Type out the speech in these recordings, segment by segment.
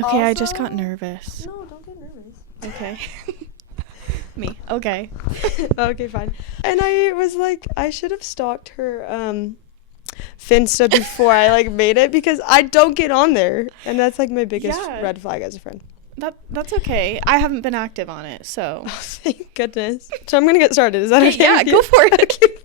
Okay, Also, I just got nervous. No, don't get nervous. Okay. Me. Okay. Okay, fine. And I was like, I should have stalked her Finsta before I like made it, because I don't get on there, and that's like my biggest red flag as a friend. That's okay. I haven't been active on it, so. Oh, thank goodness. So I'm gonna get started. Is that okay? Yeah, go for it.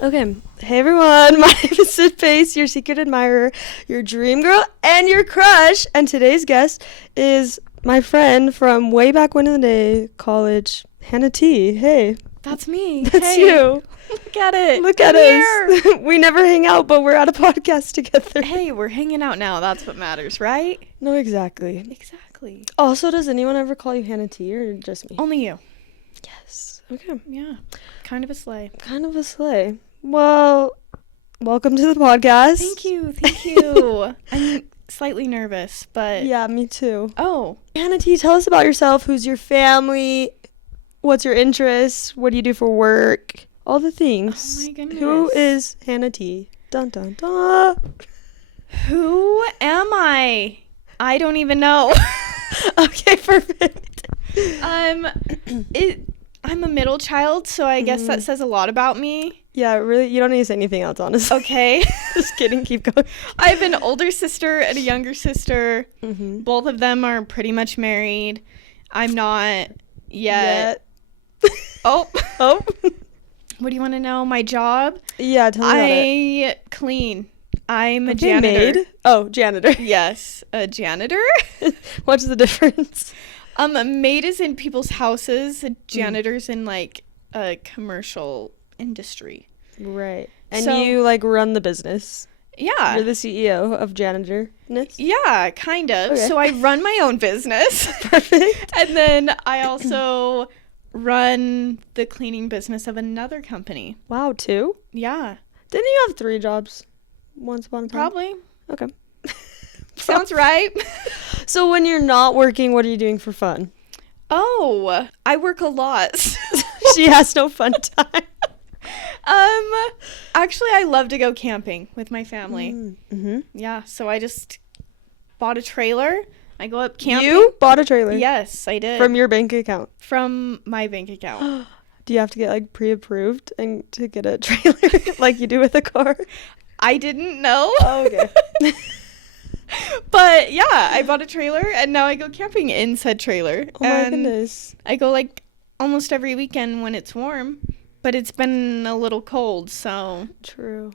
Okay. Hey everyone, my name is Sid Pace, your secret admirer, your dream girl, and your crush. And today's guest is my friend from way back when in the day, college, Hanna T. Hey. That's me. That's you. Look at it. Look at us. We never hang out, but we're at a podcast together. Hey, we're hanging out now. That's what matters, right? No, exactly. Exactly. Also, does anyone ever call you Hanna T or just me? Only you. Yes. Okay. Yeah. Kind of a slay. Kind of a slay. Well, welcome to the podcast. Thank you. Thank you. I'm slightly nervous, but. Yeah, me too. Oh. Hanna T, tell us about yourself. Who's your family? What's your interests? What do you do for work? All the things. Oh my goodness. Who is Hanna T? Dun dun dun. Who am I? I don't even know. Okay, perfect. I'm a middle child, so I guess that says a lot about me. Yeah, really, you don't need to say anything else, honestly. Okay. Just kidding, keep going. I have an older sister and a younger sister. Mm-hmm. Both of them are pretty much married. I'm not yet. Oh. What do you want to know? My job? Yeah, tell me about it. I clean. I'm a janitor. Maid? Oh, janitor. Yes, a janitor. What's the difference? A maid is in people's houses. A janitor's in like a commercial industry. Right. And So- you like run the business. Yeah. You're the CEO of janitorness. Yeah, kind of. Okay. So I run my own business. Perfect. And then I also run the cleaning business of another company. Wow, 2? Yeah, Didn't you have 3 jobs once upon a time? probably. Okay. Sounds right. So when you're not working, what are you doing for fun? Oh, I work a lot. She has no fun time. Actually, I love to go camping with my family. Mm-hmm. Yeah, so I just bought a trailer. I go up camping. You bought a trailer? Yes, I did. From your bank account? From my bank account. Do you have to get like pre-approved and to get a trailer like you do with a car? I didn't know. Oh, okay. But yeah, I bought a trailer and now I go camping in said trailer. Oh my goodness. I go like almost every weekend when it's warm, but it's been a little cold, so True.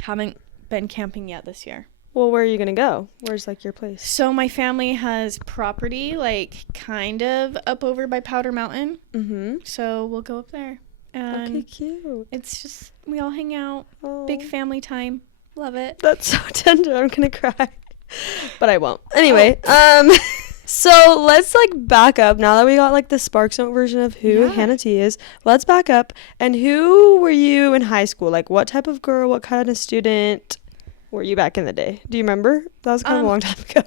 haven't been camping yet this year. Well, where are you going to go? Where's like your place? So my family has property like kind of up over by Powder Mountain. Mm-hmm. So we'll go up there. And Okay, cute. it's just, we all hang out. Oh, Big family time. Love it. that's so tender. I'm going to cry. But I won't. Anyway, so let's like back up now that we got like the Sparks Note version of who Yeah. Hanna T is. Let's back up. And who were you in high school? Like what type of girl, what kind of student were you back in the day? Do you remember? That was kind of a long time ago.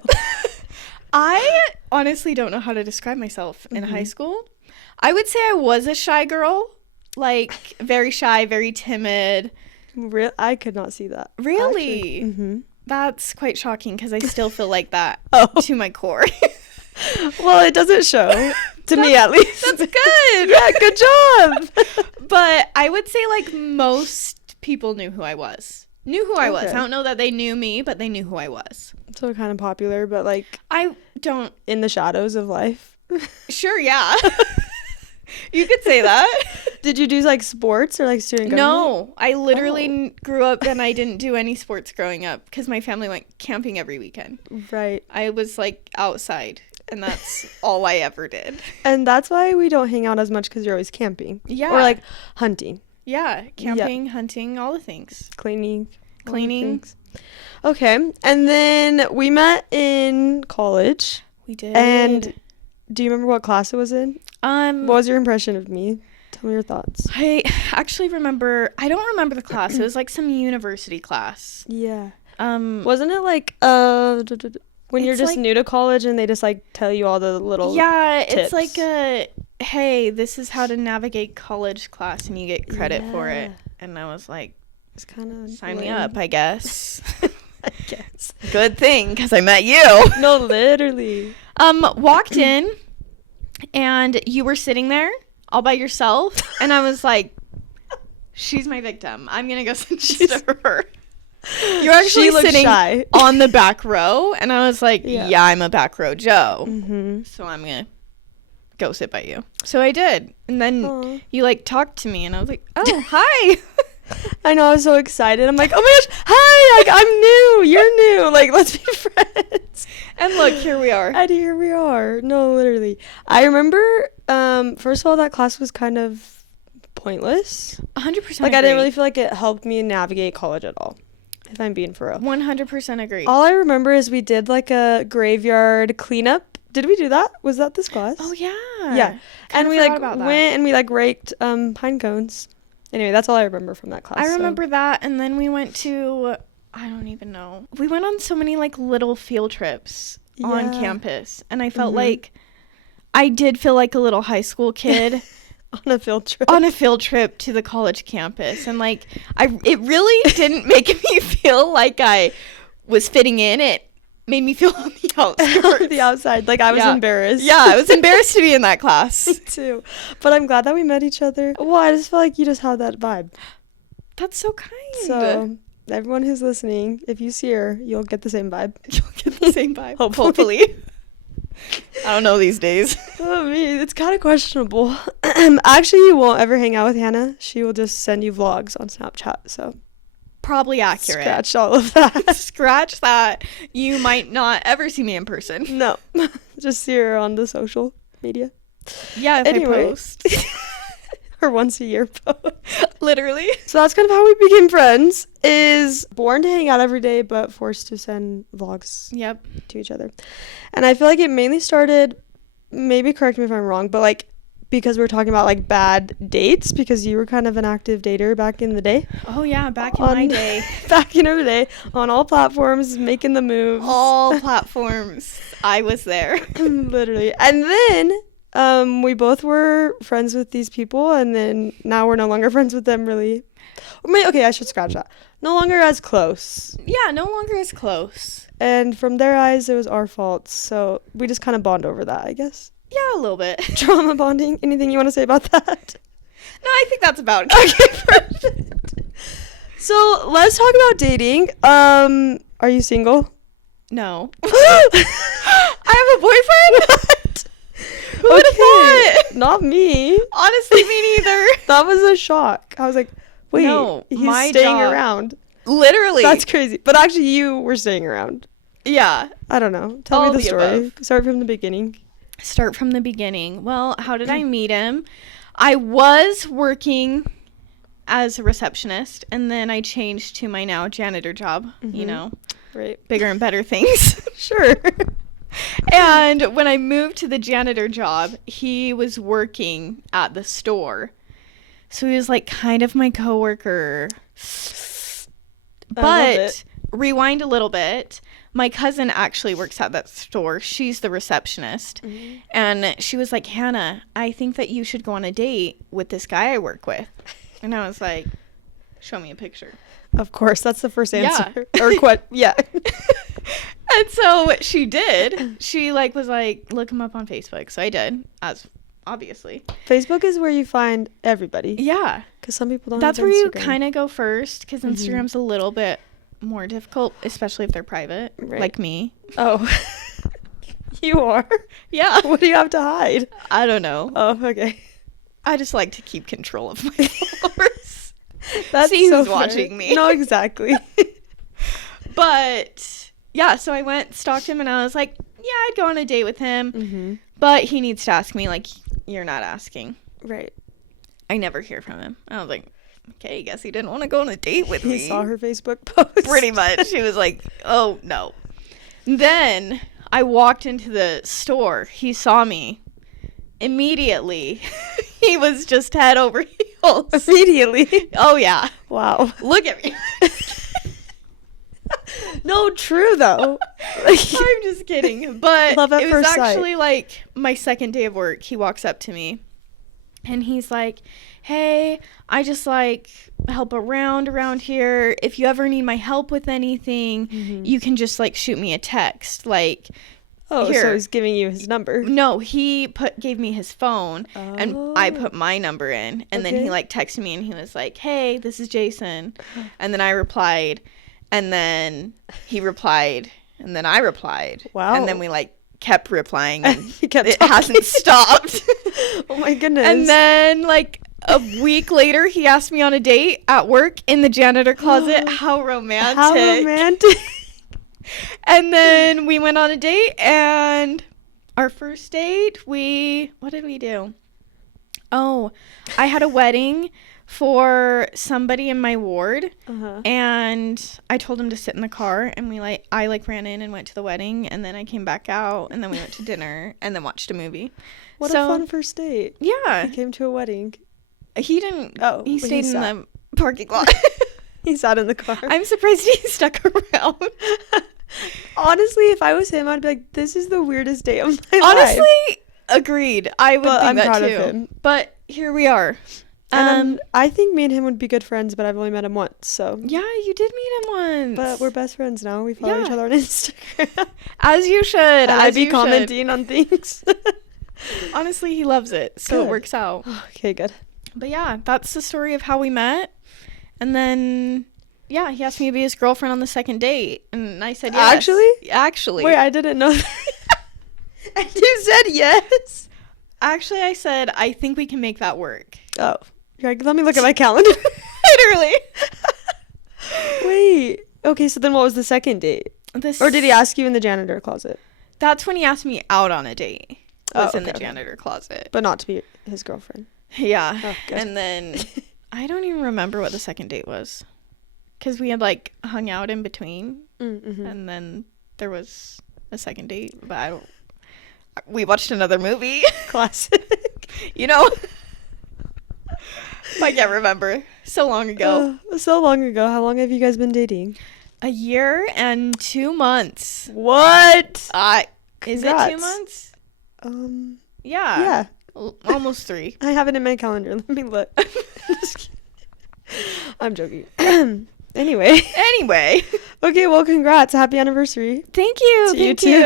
I honestly don't know how to describe myself in high school. I would say I was a shy girl. Like very shy, very timid. I could not see that. Really? Mm-hmm. That's quite shocking because I still feel like that Oh. to my core. Well, it doesn't show. To me, at least. That's good. Yeah, good job. But I would say like most people knew who I was. Knew who I was. Okay. I don't know that they knew me, but they knew who I was. So kind of popular, but like I don't. in the shadows of life. Sure, yeah. You could say that. Did you do like sports or like student government? No, I literally grew up and I didn't do any sports growing up because my family went camping every weekend. Right. I was like outside and that's all I ever did. And that's why we don't hang out as much, because you're always camping. Yeah. Or like hunting, Yeah, camping, hunting, all the things. cleaning. all the Cleaning. things. Okay. And then we met in college. We did. And do you remember what class it was in? What what was your impression of me? Tell me your thoughts. I actually remember, I don't remember the class. It was like some university class. Yeah. Um, Wasn't it like when you're It's just like- new to college and they just like tell you all the little yeah, it's tips. like hey, this is how to navigate college class and you get credit for it. And I was like, It's kind of sign me up, I guess. I guess. Good thing, because I met you. No, literally. Walked in, and you were sitting there all by yourself, and I was like, she's my victim. I'm going to go sit next to her. You're actually sitting shy. on the back row, and I was like, yeah I'm a back row Joe. Mm-hmm. So I'm going to go sit by you. So I did. And then you, like, talked to me, and I was like, oh, hi. I know, I was so excited. I'm like, oh my gosh, hi, like, I'm new, you're new, like, let's be friends. And look, here we are. And here we are. No, literally. I remember, first of all, that class was kind of pointless. 100% Like, agree. I didn't really feel like it helped me navigate college at all, if I'm being for real. 100% agree. All I remember is we did, like, a graveyard cleanup. Did we do that? Was that this class? Oh, yeah. Yeah. And we, like, went and we, like, raked pine cones. Anyway, that's all I remember from that class. I remember that, and then we went to, I don't even know. We went on so many, like, little field trips on campus, and I felt like I did feel like a little high school kid on a field trip. On a field trip to the college campus, and, like, it really didn't make me feel like I was fitting in. It made me feel on the outskirts. The outside. Like, I was embarrassed. Yeah, I was embarrassed to be in that class. Me too. But I'm glad that we met each other. Well, I just feel like you just had that vibe. That's so kind. So, everyone who's listening, if you see her, you'll get the same vibe. You'll get the same vibe. Hopefully. I don't know these days. I mean, it's kind of questionable. Actually, you won't ever hang out with Hannah. She will just send you vlogs on Snapchat, so... Probably accurate. Scratch all of that. Scratch that. You might not ever see me in person. No. Just see her on the social media. Yeah, if I post. Or once a year post. Literally. So that's kind of how we became friends. Is born to hang out every day, but forced to send vlogs to each other. And I feel like it mainly started, maybe correct me if I'm wrong, but like because we're talking about like bad dates, because you were kind of an active dater back in the day. Oh yeah, back in my day. Back in our day, on all platforms, making the moves. All platforms. I was there. Literally. And then we both were friends with these people, and then now we're no longer friends with them, really. Okay, I should scratch that. No longer as close. Yeah, no longer as close. And from their eyes, it was our fault, so we just kind of bond over that, I guess. Yeah, a little bit. Trauma bonding. Anything you want to say about that? No, I think that's about it. Okay, perfect. So let's talk about dating. Are you single? No. I have a boyfriend? What? Who would have thought? Not me. Honestly, me neither. That was a shock. I was like, wait, no, he's staying around. Literally. That's crazy. But actually, you were staying around. Yeah. I don't know. Tell me the story. Above. Start from the beginning. Start from the beginning. Well, how did I meet him? I was working as a receptionist, and then I changed to my now janitor job, you know. Right. Bigger and better things. Sure. And when I moved to the janitor job, he was working at the store. So he was like kind of my coworker. But rewind a little bit. My cousin actually works at that store. She's the receptionist. Mm-hmm. And she was like, Hannah, I think that you should go on a date with this guy I work with. And I was like, show me a picture. Of course, that's the first answer. Yeah. Or what? Yeah. And so she did. She was like, look him up on Facebook. So I did, as obviously. Facebook is where you find everybody. Yeah. Because some people don't That's have where you Instagram. kind of go first, because Instagram's a little bit more difficult, especially if they're private, like me. Oh. You are? Yeah. What do you have to hide? I don't know. Oh, okay. I just like to keep control of my followers. That's See so who's fair. watching me. No, exactly. But, yeah, so I went, stalked him, and I was like, yeah, I'd go on a date with him. Mm-hmm. But he needs to ask me, like, you're not asking. Right. I never hear from him. I was like, okay, guess he didn't want to go on a date with me. He saw her Facebook post. Pretty much. He was like, oh, no. Then I walked into the store. He saw me. Immediately, he was just head over heels. Immediately? Oh, yeah. Wow. Look at me. No, true, though. I'm just kidding. But Love at it was first sight. actually like my second day of work. He walks up to me And he's like, hey, I just like help around here. If you ever need my help with anything, you can just like shoot me a text. Like, Oh, here. so he's giving you his number. No, he gave me his phone and I put my number in. And then he like texted me and he was like, hey, this is Jason. And then I replied. And then he replied. And then I replied. Wow. And then we like kept replying and it hasn't stopped. Oh my goodness. And then like a week later he asked me on a date at work in the janitor closet. How romantic. How romantic. And then we went on a date, and our first date, what did we do? Oh, I had a wedding for somebody in my ward, and I told him to sit in the car, and I ran in and went to the wedding, and then I came back out, and then we went to dinner, and then watched a movie. What a fun first date. Yeah. He came to a wedding. He didn't. Oh, he stayed in the parking lot. He sat in the car. I'm surprised he stuck around. Honestly, if I was him, I'd be like, this is the weirdest day of my life. Honestly, agreed. I would think I'm that proud too. Of him. But here we are. And I think me and him would be good friends, but I've only met him once, so. Yeah, you did meet him once. But we're best friends now. We follow each other on Instagram. As you should. And I'd be commenting on things. Honestly, he loves it, so it works out. Okay, good. But yeah, that's the story of how we met. And then... yeah, he asked me to be his girlfriend on the second date, and I said yes. Actually. Wait, I didn't know that. And you said yes? Actually, I said, I think we can make that work. Oh. Let me look at my calendar. Literally. Wait. Okay, so then what was the second date? Or did he ask you in the janitor closet? That's when he asked me out on a date. Was in the janitor closet. But not to be his girlfriend. Yeah. Oh, good. And then, I don't even remember what the second date was. Because we had, like, hung out in between. And then there was a second date. But we watched another movie. Classic. You know? I can't remember. So long ago. So long ago. How long have you guys been dating? A year and 2 months. What? Is it 2 months? Yeah. Almost 3. I have it in my calendar. Let me look. I'm joking. Anyway. Okay, well, congrats. Happy anniversary. Thank you. Thank you.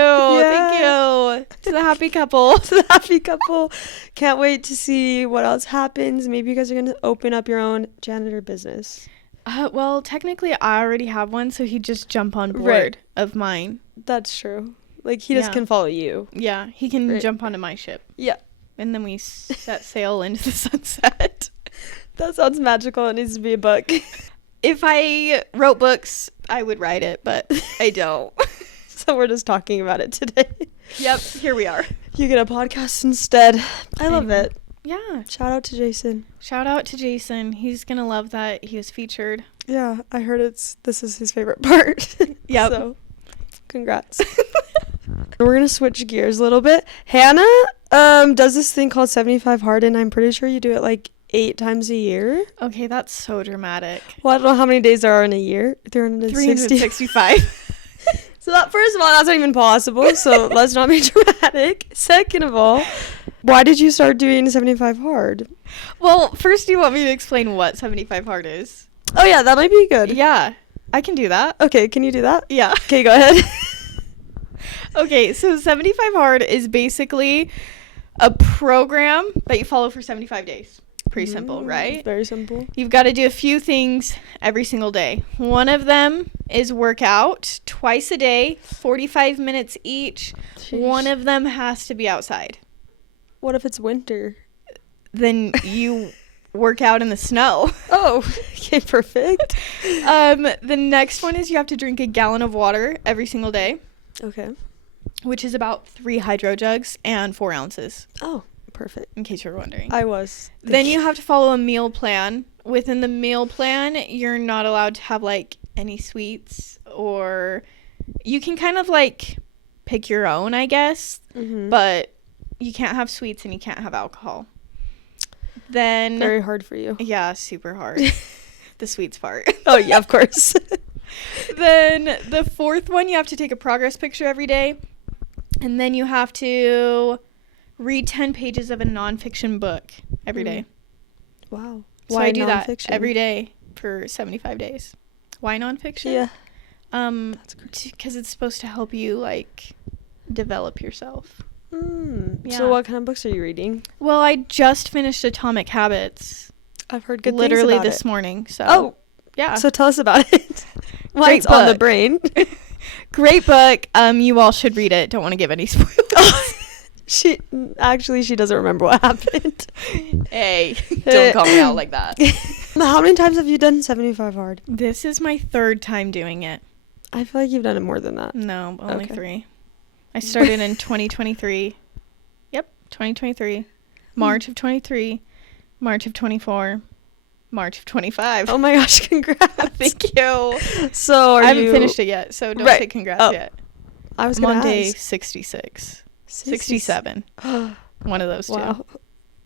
To the happy couple. Can't wait to see what else happens. Maybe you guys are going to open up your own janitor business. Well, technically, I already have one, so he'd just jump on board of mine. That's true. Like, he just can follow you. Yeah, he can jump onto my ship. Yeah. And then we set sail into the sunset. That sounds magical. It needs to be a book. If I wrote books, I would write it, but I don't. So we're just talking about it today. Yep, here we are. You get a podcast instead. I love it. Yeah. Shout out to Jason. He's going to love that he was featured. Yeah, I heard this is his favorite part. Yep. So, congrats. We're going to switch gears a little bit. Hannah does this thing called 75 Hard, and I'm pretty sure you do it like 8 times a year. Okay, that's so dramatic. Well, I don't know how many days there are in a year. 365. So first of all, that's not even possible, so let's not be dramatic. Second of all, why did you start doing 75 Hard? Well, first you want me to explain what 75 Hard is? Oh yeah, that might be good. Yeah, I can do that. Okay, can you do that? Yeah. Okay, go ahead. Okay, so 75 Hard is basically a program that you follow for 75 days. Pretty simple, right? Very simple. You've got to do a few things every single day. One of them is work out twice a day, 45 minutes each. Jeez. One of them has to be outside. What if it's winter? Then you work out in the snow. Oh, okay, perfect. The next one is you have to drink a gallon of water every single day. Okay. Which is about 3 hydro jugs and 4 ounces. Oh, perfect. In case you're wondering. I was. Then you have to follow a meal plan. Within the meal plan, you're not allowed to have, like, any sweets, or you can kind of, like, pick your own, I guess. Mm-hmm. But you can't have sweets and you can't have alcohol. Then very hard for you. Yeah, super hard. The sweets part. Oh, yeah, of course. Then the 4th one, you have to take a progress picture every day. And then you have to read 10 pages of a nonfiction book every day. Wow. So Why I do that nonfiction? every day for 75 days. Why nonfiction? Yeah. That's because it's supposed to help you, like, develop yourself. Yeah. So what kind of books are you reading? Well, I just finished Atomic Habits. I've heard good literally things about this it. morning. So Oh, yeah. So tell us about it. Why Great it's on the book. brain. Great book. You all should read it. Don't want to give any spoilers. She doesn't remember what happened. Hey, don't call me out like that. How many times have you done 75 hard? This is my 3rd time doing it. I feel like you've done it more than that. No, only Okay. 3. I started in 2023. Yep, 2023. March of 23. March of 24. March of 25. Oh my gosh, congrats. Thank you. So I haven't finished it yet, so don't say congrats yet. I was I'm on going to day ask. 66. 67. One of those two. Wow.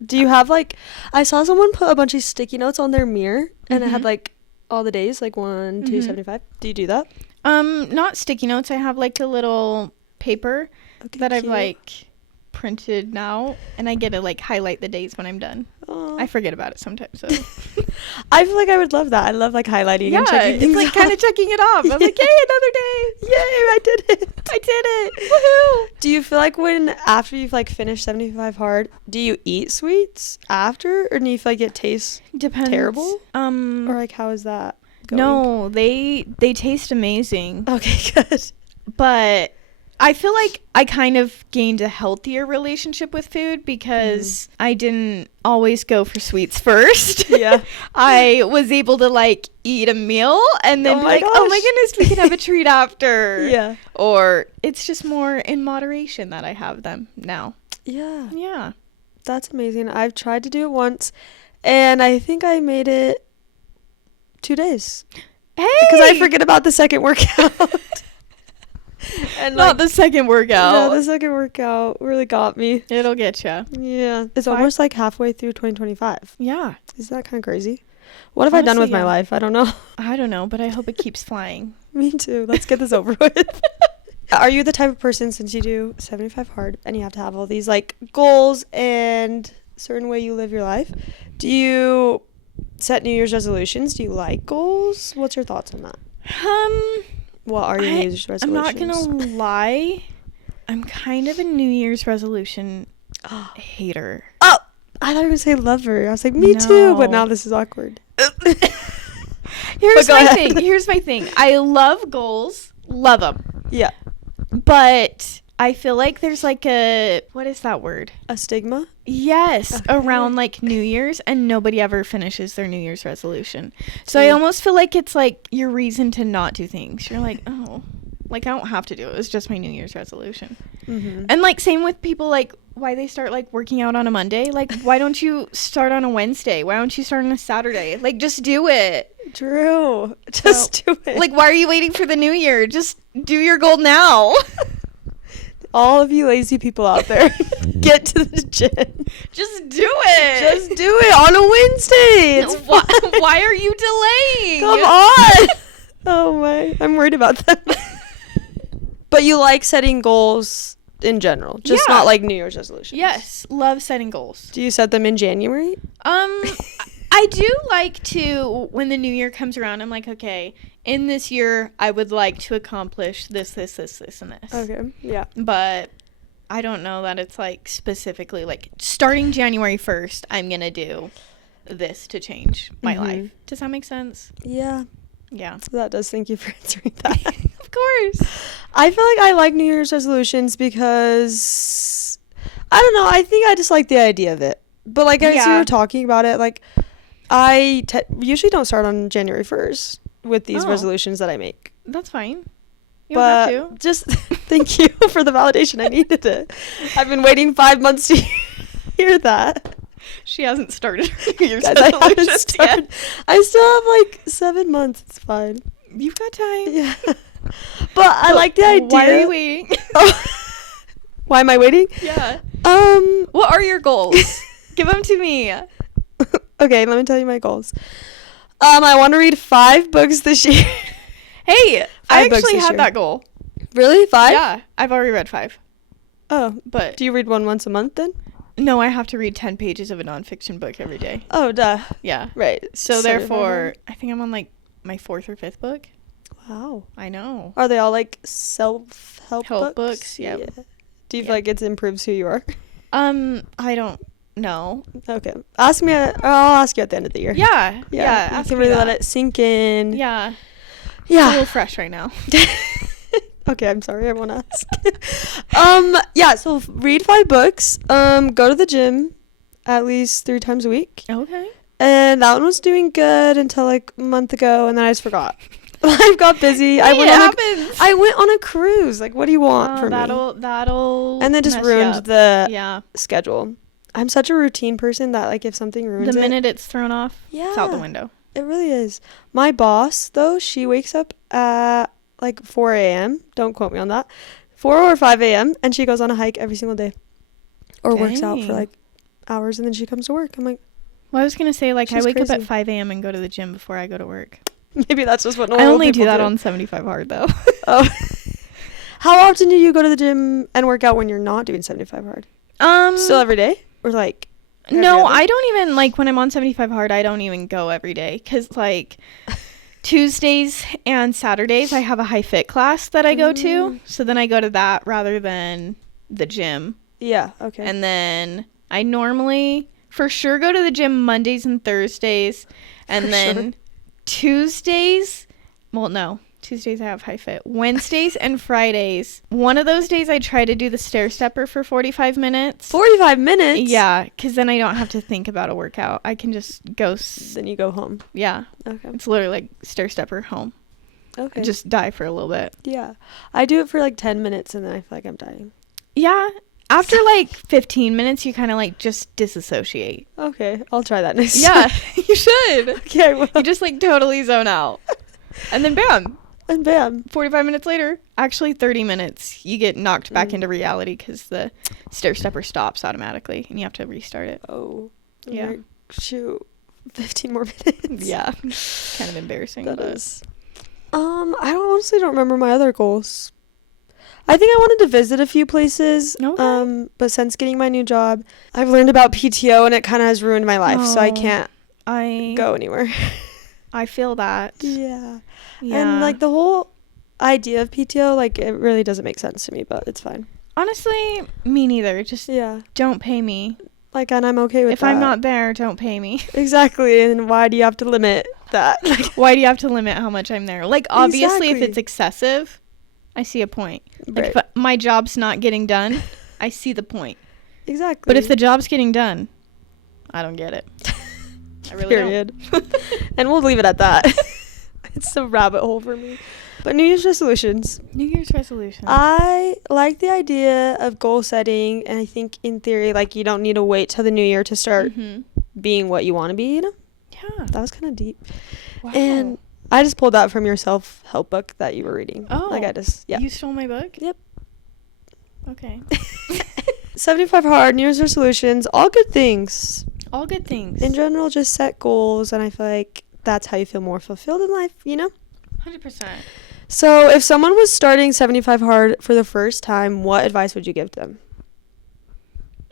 Do you have like, I saw someone put a bunch of sticky notes on their mirror and it had like all the days, like 1, 2, 75. Do you do that? Not sticky notes. I have like a little paper that I've cute. like printed now, and I get to like highlight the days when I'm done. Aw. I forget about it sometimes. So I feel like I would love that. I love like highlighting and checking it's things like off. kind of checking it off. I'm like, yay, another day. Yay, I did it. I did it. Woohoo. Do you feel like when after you've like finished 75 hard, do you eat sweets after, or do you feel like it tastes Depends. terrible? Or like how is that going? No, they taste amazing. Okay, good. But I feel like I kind of gained a healthier relationship with food because I didn't always go for sweets first. Yeah. I was able to like eat a meal and then Oh be my like, oh my gosh. goodness, we can have a treat after. Yeah. Or it's just more in moderation that I have them now. Yeah. Yeah. That's amazing. I've tried to do it once and I think I made it 2 days. Hey! Because I forget about the second workout. And Not the second workout. No, the second workout really got me. It'll get you. Yeah. It's Fine. almost like halfway through 2025. Yeah. Is that kind of crazy? What have I done with Honestly, my yeah. life? I don't know. I don't know, but I hope it keeps flying. Me too. Let's get this over with. Are you the type of person, since you do 75 hard and you have to have all these like goals and certain way you live your life, do you set New Year's resolutions? Do you like goals? What's your thoughts on that? What are your New Year's resolutions? I'm not gonna lie. I'm kind of a New Year's resolution hater. Oh, I thought you were gonna say lover. I was like, me too, but No. now this is awkward. Here's go my ahead. thing. Here's my thing. I love goals. Love them. Yeah. But I feel like there's like what is that word? A stigma? Yes, Okay. around like New Year's, and nobody ever finishes their New Year's resolution. So I almost feel like it's like your reason to not do things. You're like, oh, like I don't have to do it. It's just my New Year's resolution. Mm-hmm. And like same with people like why they start like working out on a Monday. Like why don't you start on a Wednesday? Why don't you start on a Saturday? Like just do it. True. Just do it. Like why are you waiting for the new year? Just do your goal now. all of you lazy people out there, get to the gym. Just do it. Just do it on a Wednesday. It's why, fine. why are you delaying? Come on. Oh my, I'm worried about that. But you like setting goals in general, just Yeah. not like New Year's resolutions. Yes, love setting goals. Do you set them in January? I do like to, when the new year comes around, I'm like, okay, in this year, I would like to accomplish this, and this. Okay, yeah. But I don't know that it's like specifically like starting January 1st, I'm going to do this to change my life. Does that make sense? Yeah, Yeah. that does. Thank you for answering that. Of course. I feel like I like New Year's resolutions because, I don't know, I think I just like the idea of it. But like as you Yeah. were talking about it, like I usually don't start on January 1st with these Oh. resolutions that I make. That's fine. You But don't have to. just thank you for the validation. I needed it. I've been waiting 5 months to hear that. She hasn't started her New Year's Guys, I haven't resolutions started. yet. I still have like 7 months. It's fine. You've got time. Yeah. But I like the idea. Why are you waiting? Oh. Why am I waiting? Yeah. What What are your goals? Give them to me. Okay, let me tell you my goals. I want to read 5 books this year. Hey, I 5 books actually this had year. that goal. Really? 5? Yeah, I've already read 5. Oh, But do you read one once a month then? No, I have to read 10 pages of a nonfiction book every day. Oh, duh. Yeah. Right. So therefore, I think I'm on like my 4th or 5th book. Wow. I know. Are they all like self-help books? Yep. Yeah. Do you feel like it improves who you are? I don't know. Okay. Ask me. I'll ask you at the end of the year. Yeah. You Ask can me really that. let it sink in. Yeah. It's a Yeah. little fresh right now. Okay, I'm sorry. I won't ask. Yeah. So read 5 books. Go to the gym at least 3 times a week. Okay. And that one was doing good until like a month ago, and then I just forgot. Life got busy. I went on a cruise. Like, what do you want from me? That'll And then just mess you ruined up. the schedule. I'm such a routine person that like if something ruins The minute it's thrown off, it's out the window. It really is. My boss though, she wakes up at like 4 a.m. Don't quote me on that. 4 or 5 a.m. and she goes on a hike every single day, or works out for Dang. like hours, and then she comes to work. I'm like, Well, I was gonna say like I She's wake up crazy. at 5 a.m. and go to the gym before I go to work. maybe that's just what I normal only do people that on 75 hard though. Oh. How often do you go to the gym and work out when you're not doing 75 hard? Still every day? Or like every No, other? I don't even like when I'm on 75 hard, I don't even go every day cuz like Tuesdays and Saturdays I have a high fit class that I go to. So then I go to that rather than the gym. Yeah, okay. And then I normally for sure go to the gym Mondays and Thursdays, and For then sure. Tuesdays I have high fit. Wednesdays and Fridays, one of those days I try to do the stair stepper for 45 minutes. 45 minutes? Yeah, because then I don't have to think about a workout. I can just go Then you go home. yeah, Okay. it's literally like stair stepper home. Okay. Just die for a little bit. Yeah. I do it for like 10 minutes and then I feel like I'm dying. Yeah, after like 15 minutes you kind of like just disassociate. Okay. I'll try that next Yeah, time. you should. Okay, I will. You just like totally zone out. And then bam, And bam. 45 minutes later, actually 30 minutes, you get knocked back into reality because the stair stepper stops automatically and you have to restart it. Oh. I'm Yeah. like, shoot. 15 more minutes. Yeah. Kind of embarrassing. That but is. I honestly don't remember my other goals. I think I wanted to visit a few places. Okay. But since getting my new job, I've learned about PTO and it kind of has ruined my life, so I Oh. can't I go anywhere. I feel that. Yeah. Yeah. And like the whole idea of PTO, like it really doesn't make sense to me, but it's fine. Honestly, me neither. Just Yeah. don't pay me. Like, and I'm okay with If that. I'm not there, don't pay me. Exactly. And why do you have to limit that? Like, Why do you have to limit how much I'm there? Like, obviously, if Exactly. it's excessive, I see a point. Like, right. if my job's not getting done, I see the point. Exactly. But if the job's getting done, I don't get it. I really Period. And we'll leave it at that. It's a rabbit hole for me. But New Year's resolutions. don't. New Year's resolution. I like the idea of goal setting, and I think in theory, like, you don't need to wait till the new year to start being what you want to be, you know? Yeah. That was kind of deep. Wow. And I just pulled that from your self-help book that you were reading. Oh. Like, yeah. You stole my book? Yep. Okay. 75 hard, New Year's resolutions, all good things. All good things. In general, just set goals, and I feel like that's how you feel more fulfilled in life, you know? 100%. So if someone was starting 75 hard for the first time, what advice would you give them?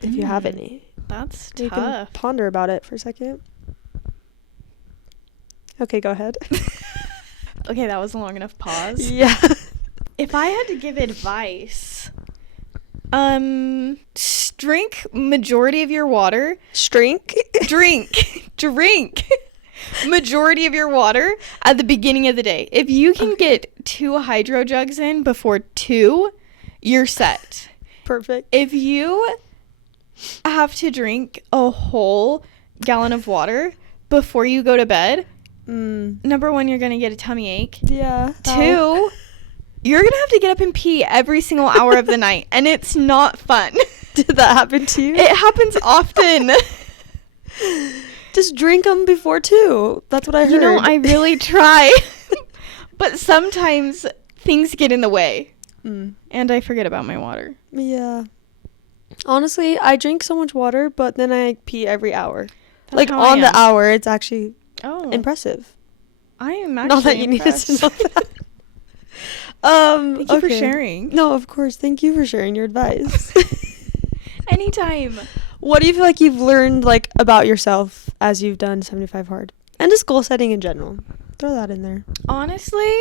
If you have any. That's You can tough. ponder about it for a second. Okay, go ahead. Okay, that was a long enough pause. Yeah. If I had to give advice, drink majority of your water. Drink. Drink majority of your water at the beginning of the day. If you can get 2 hydro jugs in before 2, you're set. Perfect. If you have to drink a whole gallon of water before you go to bed, number 1, you're gonna get a tummy ache. Yeah. 2, you're gonna have to get up and pee every single hour of the night, and it's not fun. Did that happen to you? It happens often. Just drink them before 2. That's what I heard. You know, I really try, but sometimes things get in the way, and I forget about my water. Yeah. Honestly, I drink so much water, but then I pee every hour. That's Like, how I on the am. hour, it's actually Oh, impressive. I am actually Not that you impressed. needed to know that. Thank you for okay. sharing. No, of course. Thank you for sharing your advice. Anytime. What do you feel like you've learned, like, about yourself as you've done 75 hard? And just goal setting in general. Throw that in there. Honestly,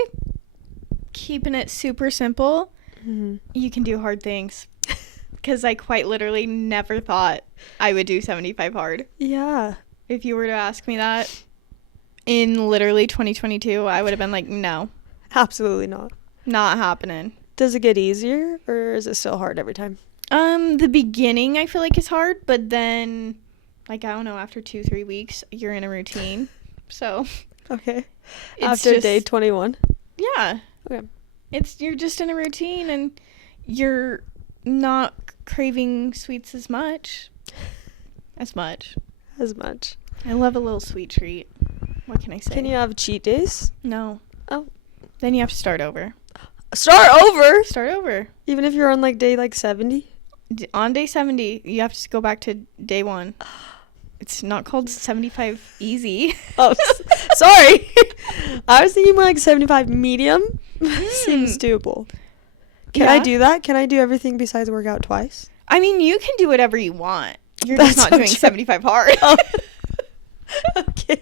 keeping it super simple, Mm-hmm. you can do hard things. Because I quite literally never thought I would do 75 hard. Yeah. If you were to ask me that in literally 2022, I would have been like, no, Absolutely not. not happening. Does it get easier, or is it still hard every time? The beginning I feel like is hard, but then, like, I don't know, after 2-3 weeks, you're in a routine. So, Okay. it's After just, day 21? yeah. Okay. You're just in a routine, and you're not craving sweets as much. As much. I love a little sweet treat. What can I say? Can you have cheat days? No. Oh. Then you have to start over. Start over? Start over. Even if you're on, like, day, like, 70? On day 70, you have to go back to day 1. It's not called 75 easy. Oh, sorry. I was thinking more like 75 medium. Seems doable. Can I Yeah. do that? Can I do everything besides work out twice? I mean, you can do whatever you want. You're That's just not so doing true. 75 hard. Oh. Okay.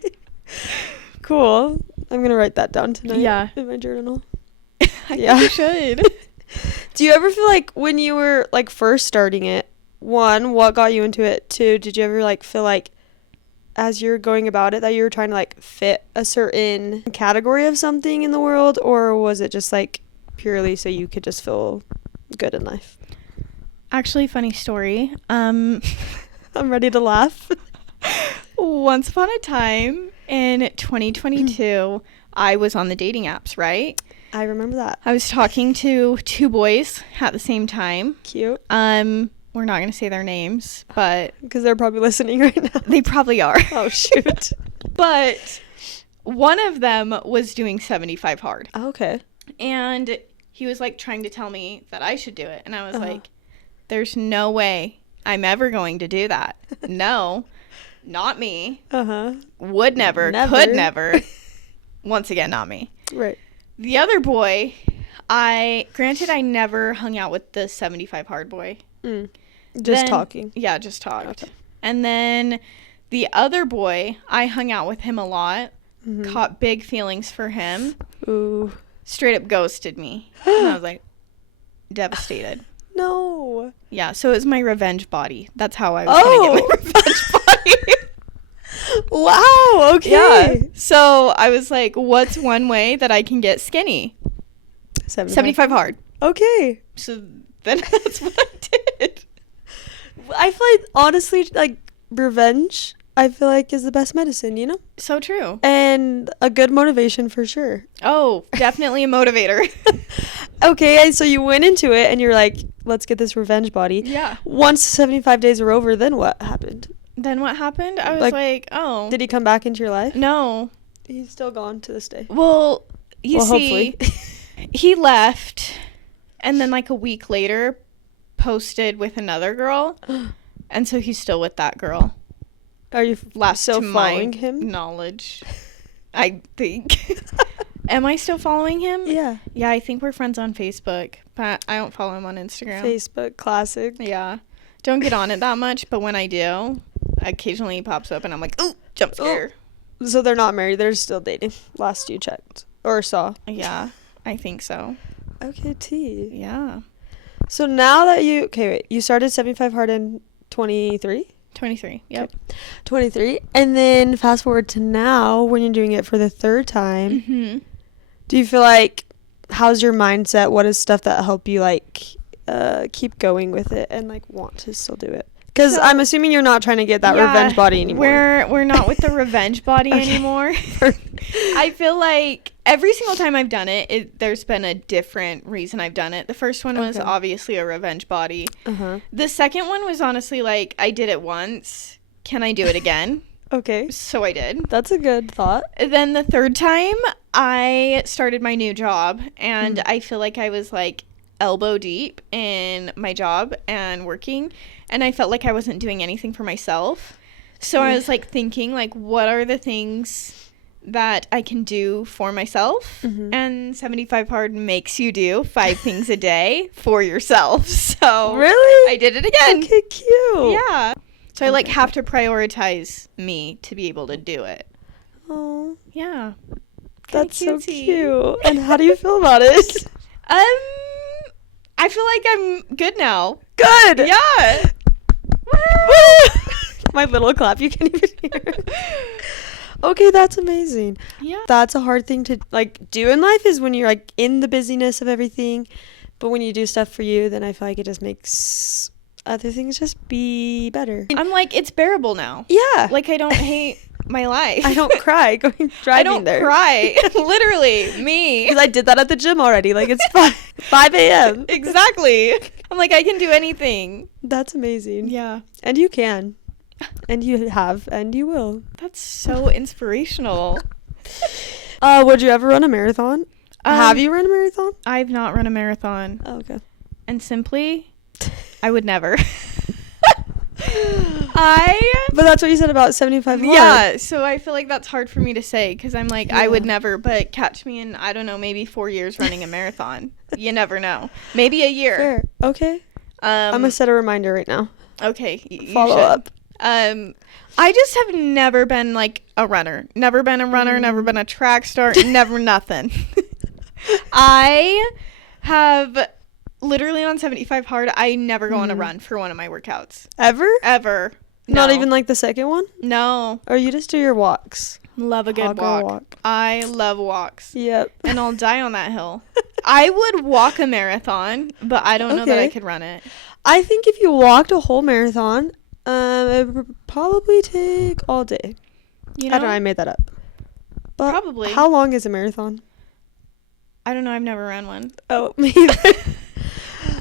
Cool. I'm going to write that down tonight. Yeah. In my journal. I Yeah. think you should. Do you ever feel like when you were like first starting it, one, what got you into it? Two, did you ever like feel like as you're going about it that you were trying to like fit a certain category of something in the world, or was it just like purely so you could just feel good in life? Actually, funny story. I'm ready to laugh. Once upon a time in 2022, I was on the dating apps, right? I remember that. I was talking to 2 boys at the same time. Cute. We're not going to say their names, but Because they're probably listening right now. they probably are. Oh, shoot. But one of them was doing 75 hard. Okay. And he was like trying to tell me that I should do it. And I was Uh-huh. like, there's no way I'm ever going to do that. No, not me. Uh-huh. Would never, Never. could never. Once again, not me. Right. The other boy, granted I never hung out with the 75 hard boy. Just talking. Yeah, just talked. Okay. And then the other boy, I hung out with him a lot. Mhm. Caught big feelings for him. Ooh. Straight up ghosted me. And I was like, devastated. No. Yeah, so it was my revenge body. That's how I was going to get my revenge body. Wow. Okay. Yeah. So I was like, what's one way that I can get skinny? 75 hard. Okay. So then that's what I did. I feel like, honestly, like, revenge, I feel like, is the best medicine, you know? So true. And a good motivation for sure. Oh, definitely a motivator. Okay, so you went into it and you're like, let's get this revenge body. Yeah. Once 75 days were over, then what happened? Then what happened? I was Like, like, oh. Did he come back into your life? No. He's still gone to this day. Well, you Well, see, he left, and then like a week later posted with another girl, and so he's still with that girl. Are you Last still to following my him? knowledge, I think. Am I still following him? Yeah. Yeah, I think we're friends on Facebook, but I don't follow him on Instagram. Facebook classic. Yeah. Don't get on it that much, but when I do, occasionally he pops up and I'm like, ooh, jump scare. So they're not married. They're still dating. Last you checked or saw. Yeah, I think so. Okay, T. Yeah. So now that you started 75 hard in 23? 23. Yep. 23. And then fast forward to now when you're doing it for the third time. Mm-hmm. Do you feel like, how's your mindset? What is stuff that help you like keep going with it and like want to still do it? Because I'm assuming you're not trying to get that revenge body anymore. We're not with the revenge body Okay. anymore. I feel like every single time I've done it, there's been a different reason I've done it. The first one was Okay. obviously a revenge body. Uh-huh. The second one was honestly like, I did it once. Can I do it again? Okay. So I did. That's a good thought. Then the third time, I started my new job, and I feel like I was like elbow deep in my job and working, and I felt like I wasn't doing anything for myself. So I was like thinking, like, what are the things that I can do for myself? Mhm. And 75 hard makes you do 5 things a day for yourself. So Really? I did it again. Okay, cute. Yeah. So I like have to prioritize me to be able to do it. Oh, Yeah. that's so cute. And how do you feel about it? I feel like I'm good now. Good. Yeah. Woo! My little clap, you can't even hear. Okay, that's amazing. Yeah. That's a hard thing to like do in life, is when you're like in the busyness of everything, but when you do stuff for you, then I feel like it just makes other things just be better. I'm like, it's bearable now. Yeah. Like, I don't hate my life. I don't cry driving I don't there. cry. Literally, me. Because I did that at the gym already. Like, it's 5 a.m. Exactly. I'm like, I can do anything. That's amazing. Yeah. And you can. And you have. And you will. That's so inspirational. Would you ever run a marathon? Have you run a marathon? I've not run a marathon. Oh, okay. And simply, I would never. But that's what you said about 75 hard. Yeah, so I feel like that's hard for me to say because I'm like, Yeah. I would never, but catch me in, I don't know, maybe 4 years running a marathon. You never know. Maybe a year. Fair. Okay. I'm going to set a reminder right now. Okay. You Follow should. up. I just have never been like a runner. Never been a runner, never been a track star, never nothing. I have literally on 75 hard, I never go on a run for one of my workouts. Ever? Not No. even like the second one? No. Or you just do your walks? Love a good Hog or walk. I love walks. Yep. And I'll die on that hill. I would walk a marathon, but I don't know that I Okay. could run it. I think if you walked a whole marathon, it would probably take all day. You know? I don't know, I made that up. But Probably. how long is a marathon? I don't know. I've never ran one. Oh, me either.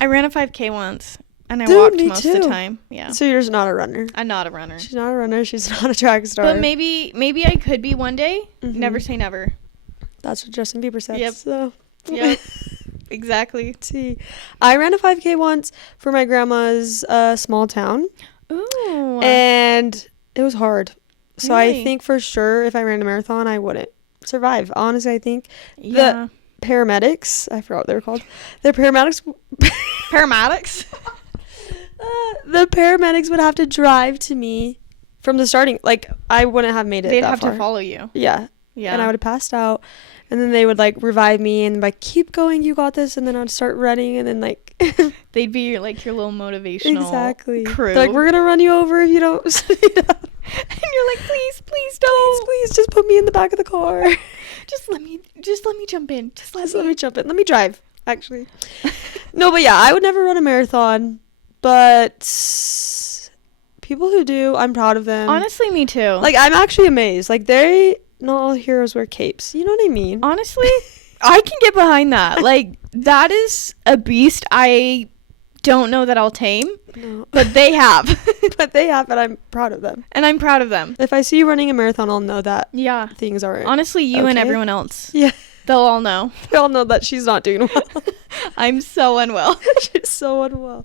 I ran a 5K once, and I Dude, walked me most of the too. time. Yeah. So you're just not a runner. I'm not a runner. She's not a runner. She's not a track star. But maybe I could be one day. Mhm. Never say never. That's what Justin Bieber said. Yep. So. Yep. Exactly. See, I ran a 5K once for my grandma's small town, Ooh. and it was hard. So I Really? think for sure if I ran a marathon, I wouldn't survive. Honestly, I think Yeah. paramedics, I forgot what they were called. The paramedics Paramedics. the paramedics would have to drive to me from the starting. Like, I wouldn't have made it They'd that have far. to follow you. Yeah. Yeah. And I would have passed out. And then they would, like, revive me and, like, keep going, you got this. And then I'd start running. And then, like... They'd be your little motivational exactly. crew. They're like, we're going to run you over if you don't speed up. And you're like, please don't. Please, just put me in the back of the car. Just let me jump in. Just let Let me jump in. Let me drive, actually. No, but yeah, I would never run a marathon. But people who do, I'm proud of them. Honestly, me too. Like, I'm actually amazed. Like, not all heroes wear capes. You know what I mean? Honestly, I can get behind that. Like, that is a beast I don't know that I'll tame, No. but they have. But they have, and I'm proud of them. And I'm proud of them. If I see you running a marathon, I'll know that Yeah. things aren't. Honestly, you and Okay. everyone else. Yeah. They'll all know. They all know that she's not doing well. I'm so unwell. She's so unwell.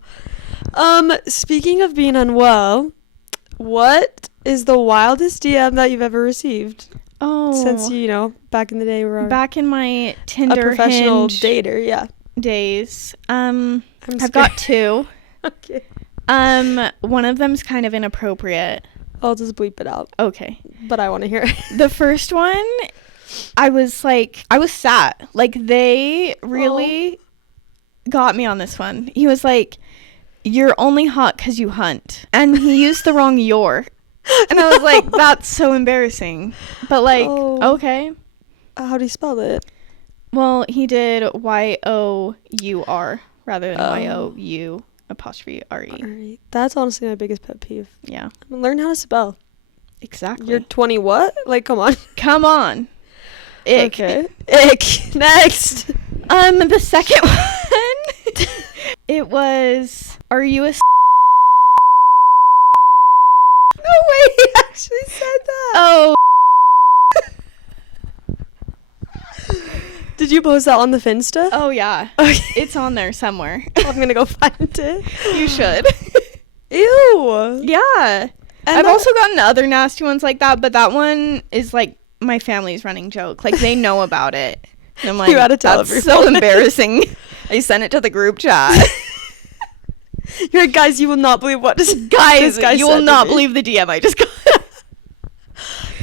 Speaking of being unwell, what is the wildest DM that you've ever received? Oh. Since, back in the day, we're Back in my a Tinder professional Hinge dater, yeah. days. I'm I've scared. got two. Okay. One of them's kind of inappropriate. I'll just bleep it out, Okay. but I want to hear it. The first one, I was sad. Like, they really got me on this one. He was like, "You're only hot 'cause you hunt." And he used the wrong "your." And I was like, that's so embarrassing. But, like, Oh. okay. How do you spell it? Well, he did YOUR rather than Oh. YOU apostrophe RE. Alright. That's honestly my biggest pet peeve. Yeah. Learn how to spell. Exactly. You're 20 what? Like, come on. Come on. Ick. Okay. Ick. Next. The second one, it was, "Are you a No way, he actually said that. Oh, Did you post that on the Finsta? oh yeah. Okay. It's on there somewhere. I'm gonna go find it. You should. Ew. Yeah. And I've that- also gotten other nasty ones like that, but that one is like my family's running joke. Like, they know about it. And I'm like, You gotta tell that's everyone. so embarrassing. I sent it to the group chat. You're like, guys, you will not believe what this Guys, guy you said will to not me." believe the DM I just got.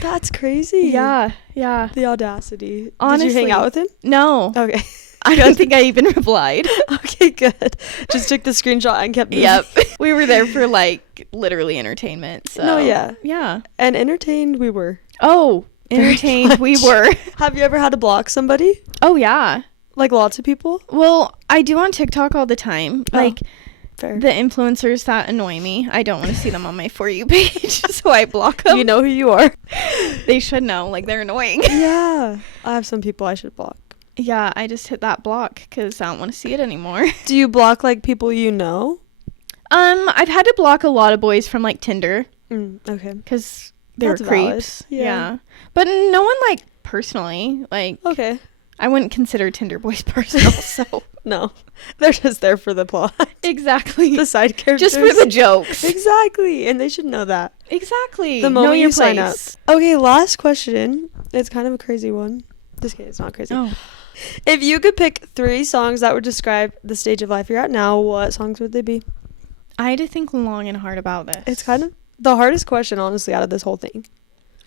That's crazy. Yeah. The audacity. Honestly. Did you hang out with him? No. Okay. I don't think I even replied. Okay, good. Just took the screenshot and kept moving. Yep. We were there for like literally entertainment. So. No, yeah. Yeah. And entertained we were. Oh, Very entertained we much. were. Have you ever had to block somebody? Oh, yeah. Like lots of people? Well, I do on TikTok all the time. Oh, Like fair. the influencers that annoy me. I don't want to see them on my For You page, so I block them. You know who you are. They should know. Like, they're annoying. Yeah. I have some people I should block. Yeah, I just hit that block because I don't want to see it anymore. Do you block like people you know? I've had to block a lot of boys from like Tinder Okay. because they were That's valid. creeps. Yeah. Yeah. But no one like personally. Like, Okay. I wouldn't consider Tinder boys personal, so. No. They're just there for the plot. Exactly. The side characters. Just for the jokes. Exactly. And they should know that. Exactly. The Know moment your you sign up. place. Okay, last question. It's kind of a crazy one. Just kidding, it's not crazy. Oh. If you could pick 3 songs that would describe the stage of life you're at now, what songs would they be? I had to think long and hard about this. It's kind of the hardest question, honestly, out of this whole thing.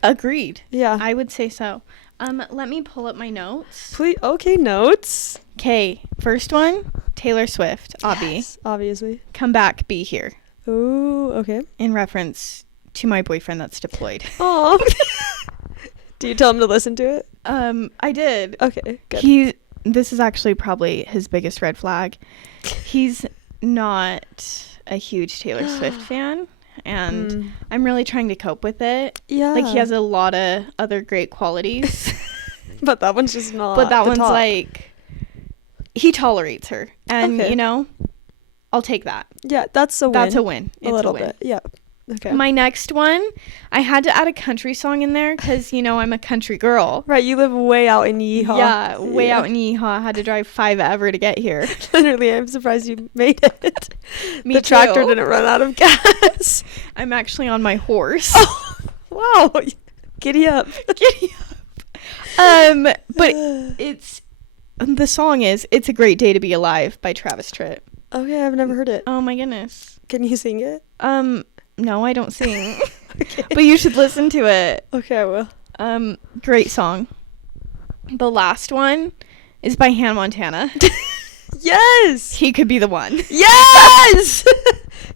Agreed. Yeah. I would say so. Let me pull up my notes. Please. Okay, notes. Okay, first one, Taylor Swift, Obby. Yes, obviously. Come back, be here. Ooh, okay. In reference to my boyfriend that's deployed. Oh. Do you tell him to listen to it? I did. Okay, good. This is actually probably his biggest red flag. He's not a huge Taylor Swift fan, and I'm really trying to cope with it. Yeah. Like, he has a lot of other great qualities. But that one's just not. But that the one's top. like, he tolerates her. And, Okay. you know, I'll take that. Yeah, that's a win. That's a win. A little bit. Yeah. Okay. My next one, I had to add a country song in there because, you know, I'm a country girl. Right, you live way out in Yeehaw. Yeah, way out in Yeehaw. I had to drive 5 ever to get here. Literally, I'm surprised you made it. Me The tractor too. didn't run out of gas. I'm actually on my horse. Oh, wow. Giddy up. Giddy up. But the song is "It's a Great Day to Be Alive" by Travis Tritt. Okay, I've never heard it. Oh my goodness. Can you sing it? No, I don't sing. Okay. But you should listen to it. Okay, I will. Great song. The last one is by Hannah Montana. Yes! He Could Be the One. Yes!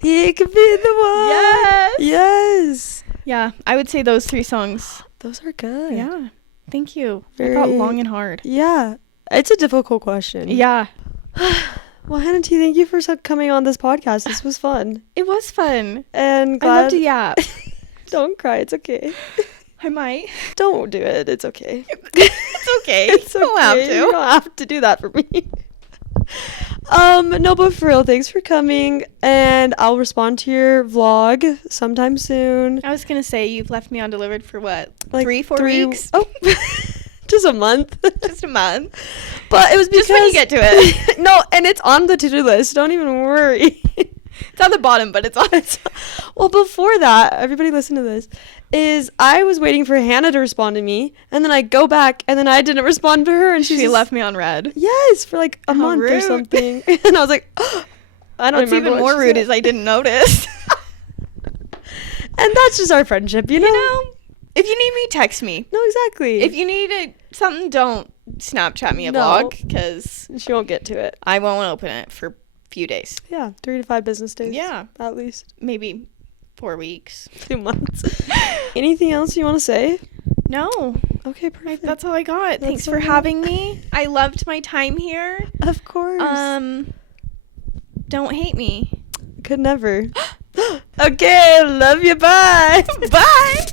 He could be the one. Yes! Yes. Yeah, I would say those 3 songs. Those are good. Yeah. Thank you. I thought long and hard. Yeah. It's a difficult question. Yeah. Well, Hanna T, thank you for coming on this podcast. This was fun. It was fun. And I glad... love to yap. Don't cry. It's okay. I might. Don't do it. It's okay. It's okay. It's You don't have okay. to. You don't have to do that for me. No, but for real, thanks for coming. And I'll respond to your vlog sometime soon. I was going to say, you've left me undelivered for what? Like 3-4 weeks? Oh, just a month. Just a month. But it was because... Just when you get to it. No, and it's on the to-do list. Don't even worry. It's on the bottom, but it's on. Well, before that, everybody listen to this, is I was waiting for Hannah to respond to me, and then I go back, and then I didn't respond to her, and She just left me on red. Yes, for like a How month or rude. something. And I was like, oh, I don't What's remember even what more she rude said. is I didn't notice. And that's just our friendship, you know? You know, if you need me, text me. No, exactly. If you need something, don't Snapchat me a No. vlog, because She won't get to it. I won't open it for a few days. Yeah, 3 to 5 business days. Yeah. At least Maybe 4 weeks. 2 months. Anything else you want to say? No, Okay, perfect. that's all I got. Thanks all for I got. having me. I loved my time here. Of course. Don't hate me. Could never. Okay, love you. Bye. Bye.